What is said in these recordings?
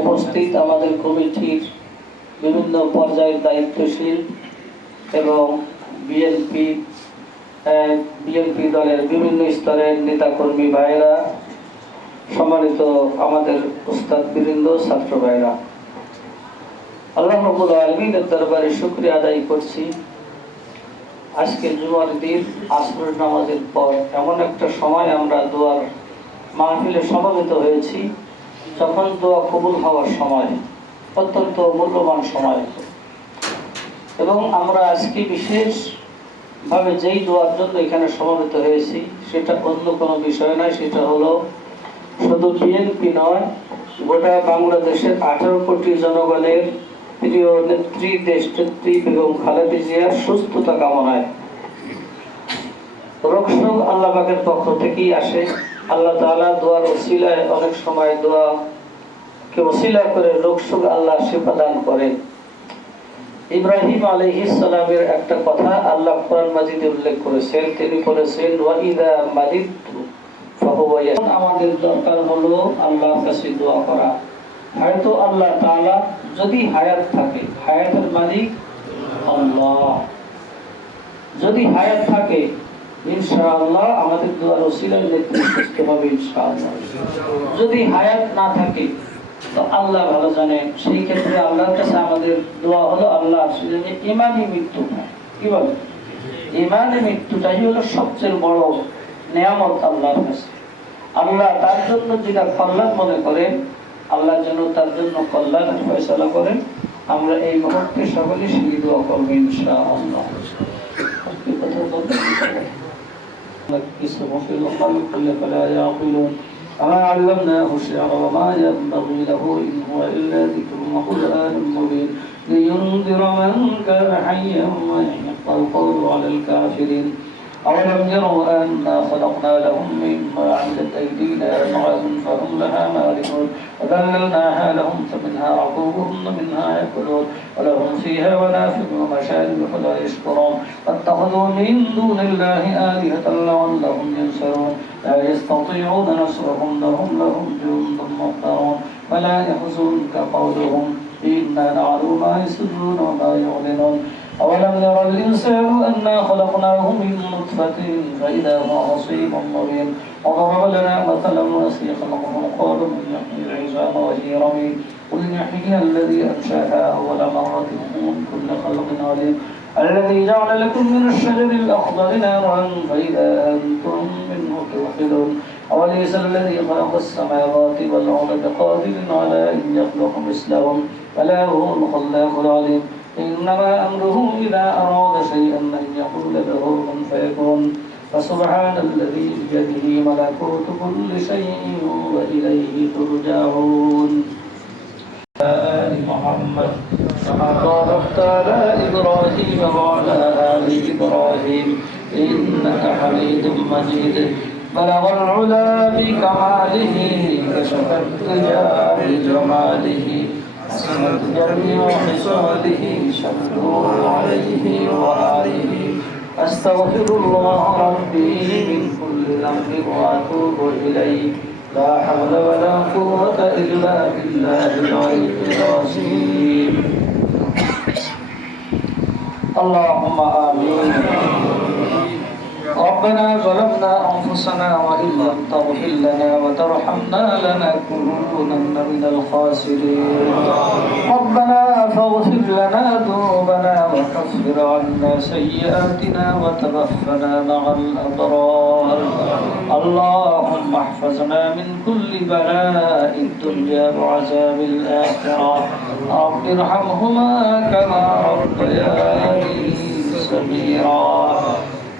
উপস্থিত আমাদের কমিটির বিভিন্ন পর্যায়ের দায়িত্বশীল এবং বিএনপি দলের বিভিন্ন স্তরের নেতাকর্মী ভাইরা, সম্মানিত আমাদের উস্তাদবৃন্দ, ছাত্র ভাইরা, আল্লাহ রাব্বুল আলামিনের দরবারে শুকরিয়া আদায় করছি। আজকের জুমার দিন আসরের নামাজের পর এমন একটা সময় আমরা দোয়ার মাহফিলে সমবেত হয়েছি, যখন দোয়া কবুল হওয়ার সময়, অত্যন্ত মূল্যবান সময়। এবং আমরা আজকে বিশেষভাবে যেই দোয়ার জন্য এখানে সমবেত হয়েছি সেটা অন্য কোনো বিষয় নয়, সেটা হলো শুধু বিএনপি নয়, গোটা বাংলাদেশের 18 কোটি জনগণের প্রিয় নেত্রী, দেশনেত্রী বেগম খালেদা জিয়ার সুস্থতা কামনায়। রোগশোক আল্লাহ পাকের পক্ষ থেকেই আসে। আল্লাহ তাআলা দোয়ার ওসিলায় অনেক সময় দোয়াকে ওসিলা করে রোগশোক আল্লাহ শিফা দান করেন। ইব্রাহিম আলাইহিস সালামের একটা কথা আল্লাহ কোরআন মাজিদে উল্লেখ করেছেন। তিনি বলেছেন, ওয়া ইযা মারিদতু ফাহুয়া ইয়াশফিন। আমাদের দরকার হলো আল্লাহর কাছে দোয়া করা। হয়তো আল্লাহ তাআলা যদি হায়াত থাকে, হায়াতের মালিক আল্লাহ, যদি হায়াত থাকে ইনশাআল্লাহ আমাদের দোয়ার ওসিলায় নেতৃত্ব সুস্থ হবে ইনশাআল্লাহ। যদি হায়াত না থাকে তো আল্লাহ ভালো জানেন। সেই ক্ষেত্রে আল্লাহর কাছে আমাদের দোয়া হলো আল্লাহ ইমানি মৃত্যু। কি বলে? ইমানি মৃত্যুটাই হলো সবচেয়ে বড় নিয়ামত আল্লাহর কাছে। আল্লাহ তার জন্য যেটা কল্যাণ মনে করেন, আল্লাহ যেন তার জন্য কল্যাণের ফয়সালা করেন। আমরা এই মুহূর্তে সকলে সেই দোয়া করবো ইনশাআল্লাহ। কথা বলতে وما علمناه الشعر وما ينبغي له إن هو إلا ذكر وقرآن مبين لينذر من كان حيا ويحق القول على الكافرين أولم يروا أنا خلقنا لهم مما عملت أيدينا أنعام فهم لها مالكون وذللناها لهم فمنها ركوبهم ومنها يأكلون ولهم فيها منافع ومشارب فلا يشكرون واتخذوا من دون الله آلهة لعلهم ينصرون لا يستطيعون نصرهم لهم جند محضرون فلا يحزنك قولهم إنا نعلم ما يسرون وما يعلنون أولم يرى الإنسان أنا خلقناه من نطفة فإذا هو خصيم مبين وضرب لنا مثلا ونسي خلقه قال من يحيي العظام وهي رميم قل يحييها الذي أنشأها أول مرة وهو بكل خلق عليم الذي جعل لكم من الشجر الأخضر نارا فإذا أنتم منه توقدون أوليس الذي خلق السماوات والأرض بقادر على أن يخلق مثلهم بلى هو الخلاق العليم إنما أمره إذا أراد شيئا أن يقول له كن فيكون فسبحان الذي بيده ملكوت كل شيء وإليه ترجعون. آل محمد كما باركت على إبراهيم وعلى آل إبراهيم إنك حميد مجيد بلغ العلا بكماله كشف الدجى بجماله حسنت جميع خصاله شكره عليه وآله أستغفر الله ربي من كل ذنب وأتوب إليه لا حول ولا قوة إلا بالله العلي العظيم. اللهم آمين. ربنا ظلمنا أنفسنا وإن لم تغفر لنا وترحمنا لنكونن من الخاسرين. ربنا فاغفر لنا ذنوبنا وكفر عنا سيئاتنا وتوفنا مع الأبرار. اللهم احفظنا من كل بلاء الدنيا وعذاب الآخرة. رب ارحمهما كما ربياني صغيرا.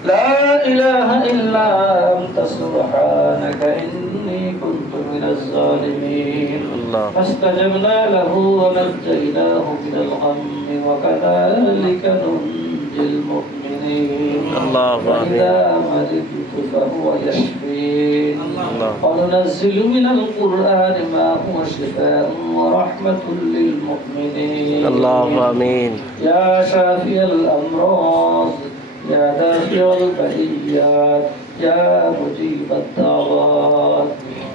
لا إله إلا أنت سبحانك إني كنت من الظالمين. فاستجبنا له ونجيناه من الغم وكذلك ننجي المؤمنين. وإذا مرضت فهو يشفين. وننزل من القرآن ما هو شفاء ورحمة للمؤمنين. اللهم آمين. يا شافي الأمراض يا دافع البليات يا مجيب الدعوات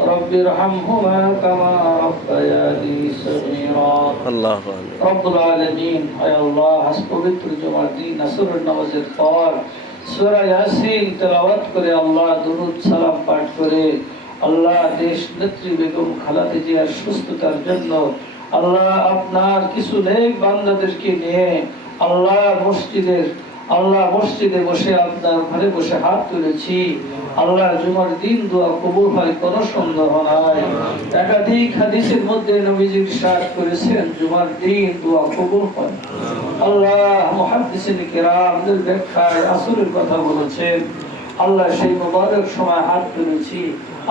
رب ارحمهما كما ربياني صغيرا আল্লাহু আকবার। রব্বুল আলামিন, আয় আল্লাহ, আজ পবিত্র জুমার দিন আসরের নামাজের পর সূরা ইয়াসিন তেলাওয়াত করে আল্লাহ দুরূদ সালাম পাঠ করে আল্লাহ দেশ নেত্রী বেগম খালেদা জিয়ার সুস্থতার জন্য আল্লাহ আপনার কিছু নেক বান্দাদেরকে নিয়ে আল্লাহ মসজিদে বসে আপনার ঘরে বসে হাত তুলেছি। আল্লাহ জুমার দিন দোয়া কবুল হয় কোনো সন্দেহ নাই। একাধিক হাদিসের মধ্যে নবীজি ইরশাদ করেছেন জুমার দিন দোয়া কবুল হয়। আল্লাহ মুহাদ্দিসিন কিরামদের ব্যাখ্যায় আসরের কথা বলেছেন। আল্লাহ সেই মুবারক সময় হাত তুলেছি।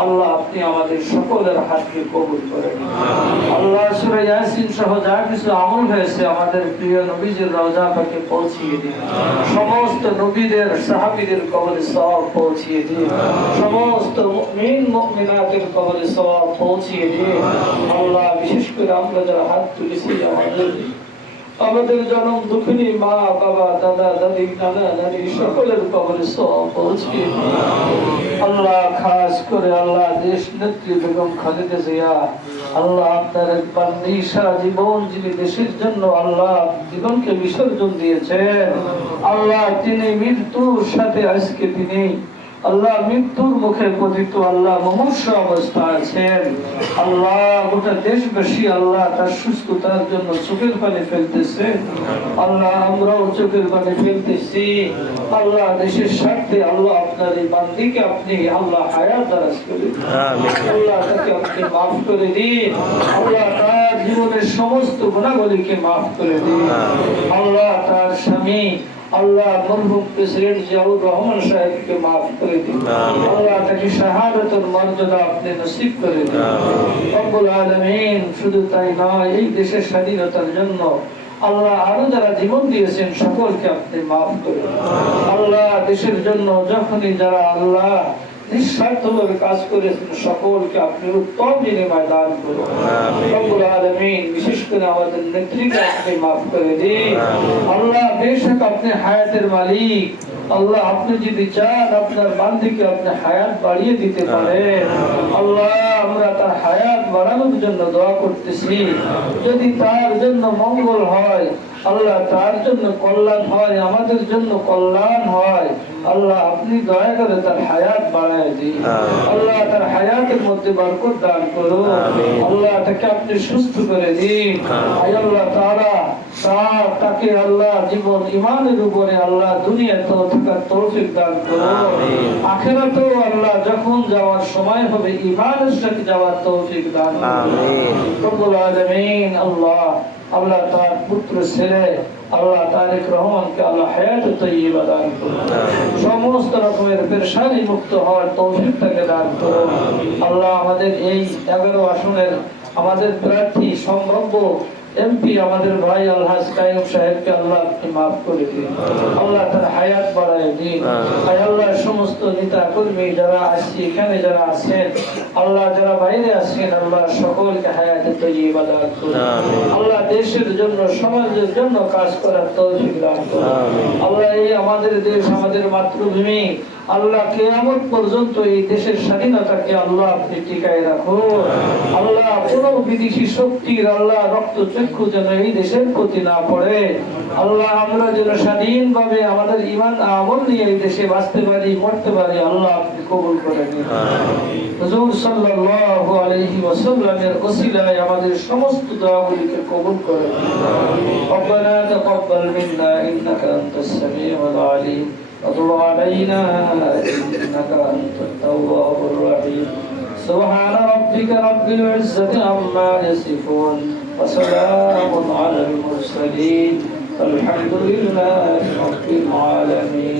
আল্লাহ আপনি আমাদের সকলের হাতকে কবুল করেন। আল্লাহ সূরা ইয়াসিন সহ যা কিছু আমল হয়েছে আমাদের প্রিয় নবীজির রওজা পাকে পৌঁছিয়ে দিন। সমস্ত নবীদের সাহাবীদের কবরে সওয়াব পৌঁছিয়ে দিন। সমস্ত মুমিন মুমিনাতের কবরে সওয়াব পৌঁছিয়ে দিন। আল্লাহ বিশেষ করে আমরা যারা হাত তুলেছি আমাদের জনম দুঃখিনী মা বাবা দাদা দাদি নানা নানি সকলের কবরে সওয়াব পৌঁছিয়ে দিন। আল্লাহ খাস করে আল্লাহ দেশ নেত্রী বেগম খালেদা জিয়া, আল্লাহ আপনার এক বান্দি সারা জীবন যিনি দেশের জন্য আল্লাহ জীবনকে বিসর্জন দিয়েছেন, আল্লাহ তিনি মৃত্যুর সাথে আজকে তিনি আল্লাহ মৃত্যুর মুখে পতিত আল্লাহ মুমূর্ষ অবস্থায় আছেন। আল্লাহ গোটা দেশবাসী আল্লাহ তার সুস্থতার জন্য চোখের পানি ফেলতেছে। আল্লাহ আমরাও চোখের পানি ফেলতেছি। আল্লাহ দেশের স্বার্থে আল্লাহ আপনার এই বান্দিকে আপনি আল্লাহ হায়াত দারাজ করে দিন। আল্লাহ তাকে আপনি মাফ করে দিন। আল্লাহ তার জীবনের সমস্ত গুনাহগুলিকে মাফ করে দিন। আল্লাহ তার স্বামী আল্লাহ মরহুম প্রেসিডেন্ট জিয়াউর রহমান সাহেবকে মাফ করে দিন। আল্লাহ তাকে শাহাদাতের মর্যাদা আপনি নসিব করে দিন। রব্বুল আলামিন, শুধু তাই নয়, এই দেশের স্বাধীনতার জন্য আল্লাহ আরো যারা জীবন দিয়েছেন সকলকে আপনি মাফ করে দিন। আল্লাহ দেশের জন্য যখনই যারা আল্লাহ নিঃস্বার্থভাবে কাজ করেছেন সকলকে আপনি উত্তম বিনিময় দান করুন। রব্বুল আলামিন, বিশেষ করে আমাদের নেত্রীকে আপনি মাফ করে দিন। আল্লাহ বেশক আপনি হায়াতের মালিক। আল্লাহ আপনি যদি চান আপনার বান্দিকে আপনি হায়াত বাড়িয়ে দিতে পারেন। আল্লাহ আমরা তার হায়াত বাড়ানোর জন্য দোয়া করতেছি। যদি তার জন্য মঙ্গল হয়, আল্লাহ তার জন্য কল্যাণ হয়, আমাদের জন্য কল্যাণ হয়, আল্লাহ আপনি দয়া করে তার হায়াত বাড়ায় দিন। আল্লাহ তার হায়াতের মধ্যে বরকত দান করুন। আল্লাহ তাকে আপনি সুস্থ করে দিন। আল্লাহ তাকে আল্লাহ জীবন ঈমানের উপরে আল্লাহ দুনিয়াতেও থাকার তৌফিক দান করুন। আখিরাতেও আল্লাহ যখন যাওয়ার সময় হবে ঈমানের সাথে যাওয়ার তৌফিক দান করুন। রব্বুল আলামিন, আল্লাহ তার পুত্র ছেলে আল্লাহ তারেক রহমানকে আল্লাহ হায়াত তাইয়্যিবা দান করুন। সমস্ত রকমের পেরেশানি মুক্ত হওয়ার তৌফিক তাকে দান করুন। আল্লাহ আমাদের এই 11 আসনের আমাদের প্রার্থী সম্ভাব্য এমপি আমাদের ভাই আলহাজ কাইয়ুম সাহেবকে আল্লাহ আপনি মাফ করে দিন। আল্লাহ তার হায়াত বাড়ায় দিন। আল্লাহ সমস্ত নেতা কর্মী যারা আসছে এখানে যারা আছেন, আল্লাহ যারা বাইরে আছেন, আল্লাহ সকলকে হায়াতে তাইয়্যিবা দান করুন। আল্লাহ দেশের জন্য সমাজের জন্য কাজ করার তৌফিক দান করুন। আল্লাহ এই আমাদের দেশ আমাদের মাতৃভূমি আল্লাহ কিয়ামত পর্যন্ত এই দেশের স্বাধীনতাকে আল্লাহ আপনি টিকায় রাখুন। আল্লাহ কোনো বিদেশি শক্তির আল্লাহ রক্তচক্ষু যেন এই দেশের প্রতি না পড়ে। আল্লাহ আমরা যেন স্বাধীনভাবে আমাদের ঈমান আমল নিয়ে এই দেশে বাঁচতে পারি, মরতে পারি, আল্লাহ আপনি কবুল করে নিন। হুজুর সাল্লাল্লাহু আলাইহি ওয়াসাল্লামের ওসিলায় আমাদের সমস্ত দোয়াগুলিকে কবুল করে নিন। রব্বানা তাকাব্বাল মিন্না ইন্নাকা আনতাস সামিউল আলিম وتب علينا إنك أنت التواب الرحيم. سبحان ربك رب العزة عما يصفون وسلام على المرسلين والحمد لله رب العالمين.